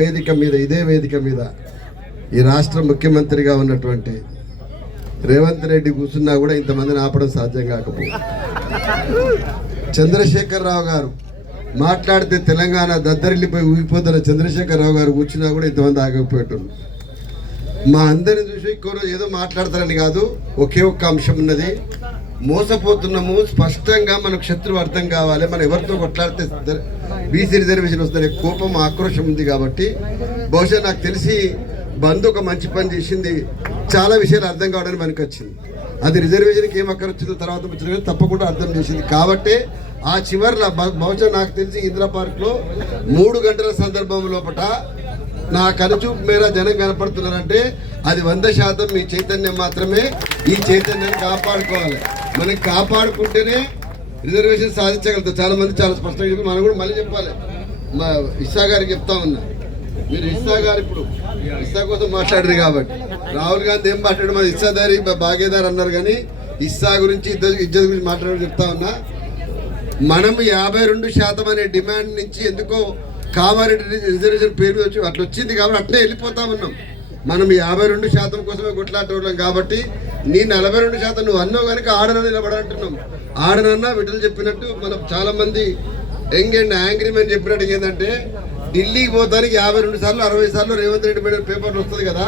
వేదిక మీద ఇదే వేదిక మీద ఈ రాష్ట్ర ముఖ్యమంత్రిగా ఉన్నటువంటి రేవంత్ రెడ్డి కూర్చున్నా కూడా ఇంతమందిని ఆపడం సాధ్యం కాకపోతే చంద్రశేఖరరావు గారు మాట్లాడితే తెలంగాణ దద్దరిల్లిపోయి ఊగిపోతున్న చంద్రశేఖరరావు గారు కూర్చున్నా కూడా ఇంతమంది ఆగకపోయేటోళ్ళు. మా అందరిని చూసి ఇంకో ఏదో మాట్లాడతారని కాదు ఒకే ఒక్క అంశం ఉన్నది. మోసపోతున్నాము స్పష్టంగా మనకు శత్రువు అర్థం కావాలి మనం ఎవరితో కొట్లాడితే బీసీ రిజర్వేషన్ వస్తుందనే కోపం ఆక్రోషం ఉంది కాబట్టి బహుశా నాకు తెలిసి బంధు ఒక మంచి పని చేసింది చాలా విషయాలు అర్థం కావడానికి మనకి వచ్చింది అది రిజర్వేషన్కి ఏం అక్కడ వచ్చిందో తర్వాత వచ్చింది కానీ తప్పకుండా అర్థం చేసింది. కాబట్టి ఆ చివరిలో బహుశా నాకు తెలిసి ఇందిరా పార్క్లో మూడు గంటల సందర్భం లోపల నా కనుచూపు మేర జనం కనపడుతున్నారంటే అది వంద శాతం మీ చైతన్యం మాత్రమే ఈ చైతన్యాన్ని కాపాడుకోవాలి. మనం కాపాడుకుంటేనే రిజర్వేషన్ సాధించగలుగుతాం. చాలా మంది చాలా స్పష్టంగా చెప్పి మనం కూడా మళ్ళీ చెప్పాలి. మా ఇస్సా గారికి చెప్తా ఉన్నా. మీరు ఇస్సా గారు ఇప్పుడు ఇస్సా కోసం మాట్లాడారు కాబట్టి. రాహుల్ గాంధీ ఏం మాట్లాడు? మన ఇస్సాదారి భాగేదారు అన్నారు కానీ ఇస్సా గురించి ఇద్దరు ఇజ్జత్ గురించి మాట్లాడడం చెప్తా ఉన్నా. మనం యాభై రెండు శాతం అనే డిమాండ్ నుంచి ఎందుకో కామారెడ్డి రిజర్వేషన్ పేరు వచ్చి అట్లా వచ్చింది కాబట్టి అట్లే వెళ్ళిపోతా ఉన్నాం. మనం యాభై రెండు శాతం కోసమే కొట్లాడటం కాబట్టి నీ నలభై రెండు శాతం నువ్వు అన్నావు కనుక ఆడన నిలబడంటున్నాం ఆడనన్నా విడుదల చెప్పినట్టు మనం చాలా మంది యంగ్ అండ్ యాంగ్రీ మెన్ చెప్పినట్టు ఏంటంటే ఢిల్లీకి పోతానికి యాభై రెండు సార్లు అరవై సార్లు రేవంత్ రెడ్డి మేడం పేపర్లు వస్తుంది కదా.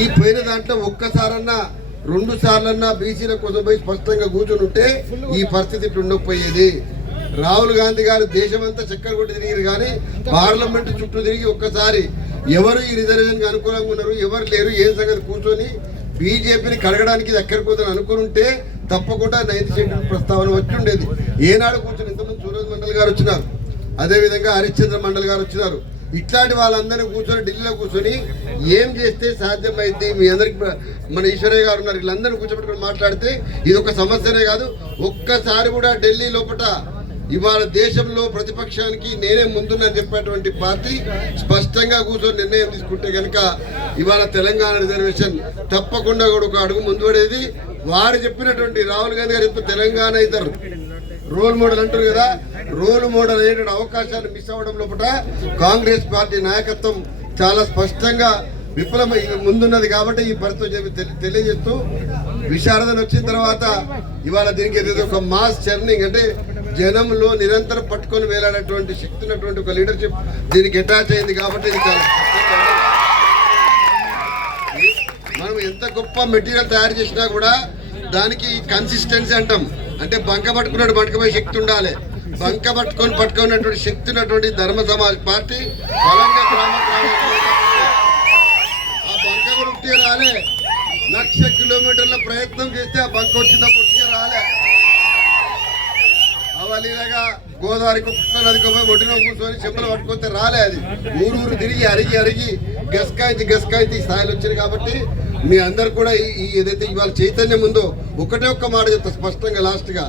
ఈ పోయిన దాంట్లో ఒక్కసారన్నా రెండు సార్లన్నా బీసీల కోసం పోయి స్పష్టంగా కూర్చొని ఉంటే ఈ పరిస్థితి ఇట్లా ఉండకపోయేది. రాహుల్ గాంధీ గారు దేశమంతా చక్కెర కొట్టి తిరిగారు కానీ పార్లమెంట్ చుట్టూ తిరిగి ఒక్కసారి ఎవరు ఈ రిజర్వేషన్కి అనుకూలంగా ఉన్నారు ఎవరు లేరు ఏం సంగతి కూర్చొని బీజేపీని కడగడానికి దగ్గర ఎక్కడికి అనుకుంటే అనుకుని ఉంటే తప్పకుండా నైన్త్ షెడ్యూల్ ప్రస్తావన వచ్చి ఉండేది. ఏనాడు కూర్చొని ఇంతమంది సూరజ్ మండల్ గారు వచ్చినారు. అదేవిధంగా హరిశ్చంద్ర మండల్ గారు వచ్చినారు. ఇట్లాంటి వాళ్ళందరినీ కూర్చొని ఢిల్లీలో కూర్చొని ఏం చేస్తే సాధ్యమైంది మీ అందరికి మన ఈశ్వరయ్య గారు ఉన్నారు. వీళ్ళందరినీ కూర్చోబెట్టుకుని మాట్లాడితే ఇది ఒక సమస్యనే కాదు. ఒక్కసారి కూడా ఢిల్లీ లోపల ఇవాళ దేశంలో ప్రతిపక్షానికి నేనే ముందున్నా చెప్పేటువంటి పార్టీ స్పష్టంగా కూర్చొని నిర్ణయం తీసుకుంటే కనుక ఇవాళ తెలంగాణ రిజర్వేషన్ తప్పకుండా కూడా ఒక అడుగు ముందు పడేది. వారు చెప్పినటువంటి రాహుల్ గాంధీ గారు ఇప్పుడు తెలంగాణ ఇద్దరు రోల్ మోడల్ అంటారు కదా రోల్ మోడల్ అయ్యేటువంటి అవకాశాలు మిస్ అవ్వడం లోపల కాంగ్రెస్ పార్టీ నాయకత్వం చాలా స్పష్టంగా విఫలమై ముందున్నది కాబట్టి ఈ పరిస్థితి చెప్పి తెలి- తెలియజేస్తూ విశారదన వచ్చిన తర్వాత ఇవాళ దీనికి ఏదైతే ఒక మాస్ చర్నింగ్ అంటే జనంలో నిరంతరం పట్టుకొని వేలాడేటువంటి శక్తి ఉన్నటువంటి ఒక లీడర్షిప్ దీనికి అటాచ్ అయింది కాబట్టి ఇది మనం ఎంత గొప్ప మెటీరియల్ తయారు చేసినా కూడా దానికి కన్సిస్టెన్సీ అంటాం. అంటే బంక పట్టుకున్నాడు బంకపై శక్తి ఉండాలి. బంక పట్టుకొని పట్టుకున్నటువంటి శక్తి ఉన్నటువంటి ధర్మ సమాజ్ పార్టీ బలంగా గ్రామ ఆ బంక కూడా రాలే. లక్ష కిలోమీటర్ల ప్రయత్నం చేస్తే ఆ బంక వచ్చినప్పుడు ఉట్టే రాలే. అవలీలగా గోదావరికి కృష్ణానదికి పోయి ఒడ్డున కూర్చొని చెప్పులు పట్టుకొస్తే రాలే అది. ఊరు ఊరు తిరిగి అరిగి అరిగి గస్కాయితీ గస్కాయితీ స్థాయిలు స్థాయిలో వచ్చింది కాబట్టి మీ అందరు కూడా ఈ ఏదైతే ఇవాళ చైతన్యం ఉందో ఒకటే ఒక్క మాట చెప్తా స్పష్టంగా లాస్ట్గా.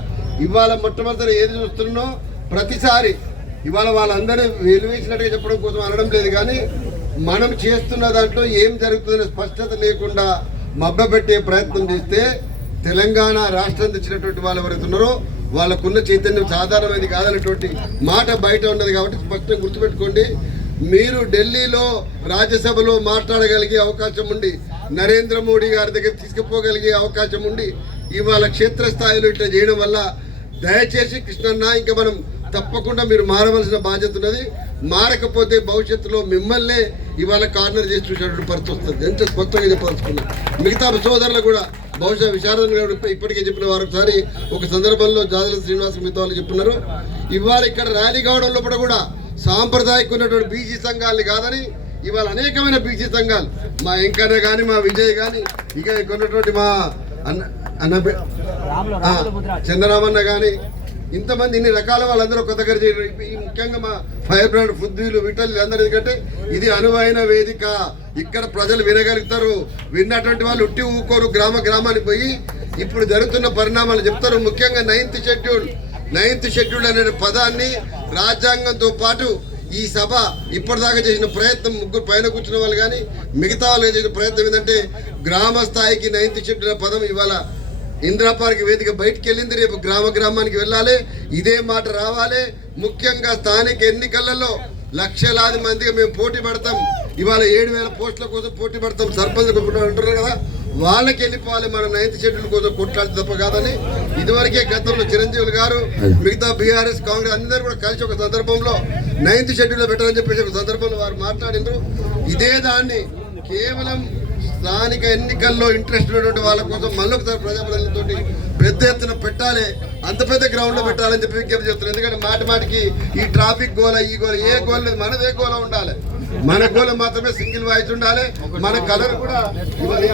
ఇవాళ మొట్టమొదటి ఏది చూస్తున్నో ప్రతిసారి ఇవాళ వాళ్ళందరినీ వెలువేసినట్టుగా చెప్పడం కోసం అనడం లేదు కానీ మనం చేస్తున్న దాంట్లో ఏం జరుగుతుందనే స్పష్టత లేకుండా మబ్బపెట్టే ప్రయత్నం చేస్తే తెలంగాణ రాష్ట్రం తెచ్చినటువంటి వాళ్ళు ఎవరైతే ఉన్నారో వాళ్ళకున్న చైతన్యం సాధారణమైనది కాదనేటువంటి మాట బయట ఉన్నది కాబట్టి స్పష్టంగా గుర్తుపెట్టుకోండి. మీరు ఢిల్లీలో రాజ్యసభలో మాట్లాడగలిగే అవకాశం ఉండి నరేంద్ర మోడీ గారి దగ్గర తీసుకుపోగలిగే అవకాశం ఉండి ఇవాళ క్షేత్రస్థాయిలో ఇట్లా చేయడం వల్ల దయచేసి కృష్ణన్న ఇంకా మనం తప్పకుండా మీరు మారవలసిన బాధ్యత ఉన్నది. మారకపోతే భవిష్యత్తులో మిమ్మల్నే ఇవాళ కార్నర్ చేసి చూసేటువంటి పరిస్థితి వస్తుంది. ఎంత స్పష్టంగా చెప్పదలుచుకున్నాను మిగతా సోదరులు కూడా బహుశా విశారదన్ గారు ఇప్ప- ఇప్పటికే చెప్పిన వారు ఒకసారి ఒక సందర్భంలో జాదల శ్రీనివాస మిగతా వాళ్ళు చెప్తున్నారు. ఇవాళ ఇక్కడ ర్యాలీ కావడం లోపల కూడా సాంప్రదాయక ఉన్నటువంటి బీసీ సంఘాలని కాదని ఇవాళ అనేకమైన బీసీ సంఘాలు మా వెంకన్న కానీ మా విజయ్ కానీ ఇక ఇక్కడ ఉన్నటువంటి మా అన్న అన్న చంద్రరామన్న కానీ ఇంతమంది ఇన్ని రకాల వాళ్ళందరూ ఒక దగ్గర చేయడం ఈ ముఖ్యంగా మా ఫైర్ బ్రాండ్ ఫుద్దులు విటల్ అందరూ ఎందుకంటే ఇది అనువైన వేదిక. ఇక్కడ ప్రజలు వినగలుగుతారు. విన్నటువంటి వాళ్ళు ఉట్టి ఊకోరు గ్రామ గ్రామానికి పోయి ఇప్పుడు జరుగుతున్న పరిణామాలు చెప్తారు. ముఖ్యంగా నైన్త్ షెడ్యూల్. నైన్త్ షెడ్యూల్ అనే పదాన్ని రాజ్యాంగంతో పాటు ఈ సభ ఇప్పటిదాకా చేసిన ప్రయత్నం ముగ్గురు పైన కూర్చున్న వాళ్ళు కానీ మిగతా వాళ్ళు చేసిన ప్రయత్నం ఏంటంటే గ్రామ స్థాయికి నైన్త్ షెడ్యూల్ పదం ఇవాళ ఇందిరా పార్క్ వేదిక బయటికి వెళ్ళింది రేపు గ్రామ గ్రామానికి వెళ్ళాలి. ఇదే మాట రావాలి. ముఖ్యంగా స్థానిక ఎన్నికలలో లక్షలాది మందిగా మేము పోటీ పడతాం. ఇవాళ ఏడు వేల పోస్టుల కోసం పోటీ పడతాం. సర్పంచ్ అంటున్నారు కదా. వాళ్ళకి వెళ్ళిపోవాలి మన నైన్త్ షెడ్యూల్ కోసం కొట్లాడి తప్ప కాదని. ఇదివరకే గతంలో చిరంజీవులు గారు మిగతా బీఆర్ఎస్ కాంగ్రెస్ అందరూ కూడా కలిసి ఒక సందర్భంలో నైన్త్ షెడ్యూల్లో పెట్టాలని చెప్పేసి ఒక సందర్భంలో వారు మాట్లాడినారు. ఇదే దాన్ని కేవలం స్థానిక ఎన్నికల్లో ఇంట్రెస్ట్ ఉన్నటువంటి వాళ్ళ కోసం మళ్ళీ ఒకసారి ప్రజాప్రతినిధులతో పెద్ద ఎత్తున పెట్టాలి. అంత పెద్ద గ్రౌండ్లో పెట్టాలని చెప్పి విజ్ఞప్తి చేస్తున్నాను ఎందుకంటే మాటి మాటికి ఈ ట్రాఫిక్ గోల ఈ గోల ఏ గోల లేదు. మనదే గోల ఉండాలి. మన గోల మాత్రమే సింగిల్ వాయిస్ ఉండాలి. మన కలర్ కూడా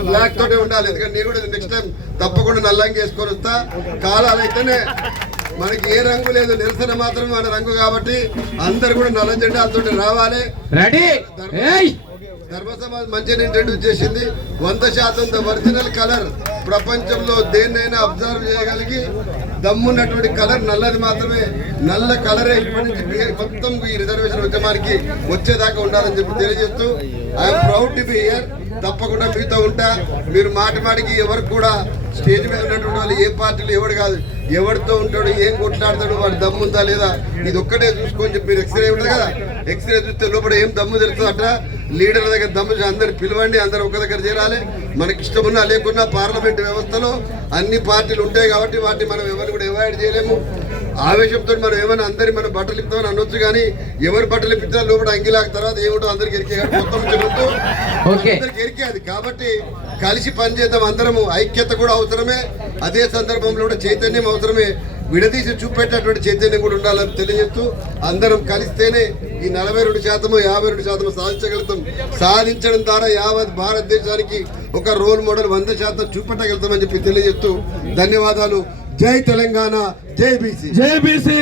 బ్లాక్ తోటే ఉండాలి. ఎందుకంటే నేను కూడా నెక్స్ట్ టైం తప్పకుండా నల్లంగి వేసుకొని వస్తా. కాలాలు అయితేనే మనకి ఏ రంగు లేదు. నిరసన మాత్రమే మన రంగు కాబట్టి అందరు కూడా నల్ల జెండాలతో రావాలి. రెడీ ధర్మ సమాజ్ మంచిగా ఇంట్రడ్యూస్ చేసింది. వంద శాతం ద ఒరిజినల్ కలర్. ప్రపంచంలో దేన్నైనా అబ్జర్వ్ చేయగలిగి దమ్మున్నటువంటి కలర్ నల్లది మాత్రమే. నల్ల కలరే ఇప్పటి నుంచి మొత్తం ఈ రిజర్వేషన్ ఉద్యమానికి వచ్చేదాకా ఉండాలని చెప్పి తెలియజేస్తూ I'm proud to be here తప్పకుండా మీతో ఉంటా. మీరు మాటి మాటికి ఎవరు కూడా స్టేజ్ మీద ఉన్నటువంటి వాళ్ళు ఏ పార్టీలు ఎవడు కాదు. ఎవరితో ఉంటాడు ఏం కొట్లాడతాడు వాడు దమ్ము ఉందా లేదా ఇది ఒక్కటే చూసుకొని చెప్పి మీరు ఎక్స్రే ఉంటుంది కదా. ఎక్స్రే చూస్తే లోపల ఏం దమ్ము తెలుస్తుంది అట్లా లీడర్ దగ్గర దమ్ము అందరు పిలవండి అందరు ఒక దగ్గర చేరాలి. మనకి ఇష్టం ఉన్నా లేకున్నా పార్లమెంట్ వ్యవస్థలో అన్ని పార్టీలు ఉంటాయి కాబట్టి వాటిని మనం ఎవరిని కూడా అవాయిడ్ చేయలేము. ఆవేశంతో మనం ఏమైనా అందరి మనం బట్టలు ఇస్తామని అనొచ్చు కానీ ఎవరు బట్టలు ఇప్పించినా లోపల అంగిలాక తర్వాత ఏమిటో అందరికి ఎరికే మొత్తం. ఓకే. అందరికి ఎరికే అది. కాబట్టి కలిసి పనిచేద్దాం అందరము. ఐక్యత కూడా అవసరమే. అదే సందర్భంలో కూడా చైతన్యం అవసరమే. విడదీసి చూపెట్టేటువంటి చైతన్యం కూడా ఉండాలని తెలియజేస్తూ అందరం కలిస్తేనే ఈ నలభై రెండు శాతము యాభై రెండు శాతం సాధించగలుగుతాం. సాధించడం ద్వారా యావత్ భారతదేశానికి ఒక రోల్ మోడల్ వంద శాతం చూపెట్టగలుగుతామని చెప్పి తెలియజేస్తూ ధన్యవాదాలు. జై తెలంగాణ జై బీసీ. జేబీసీ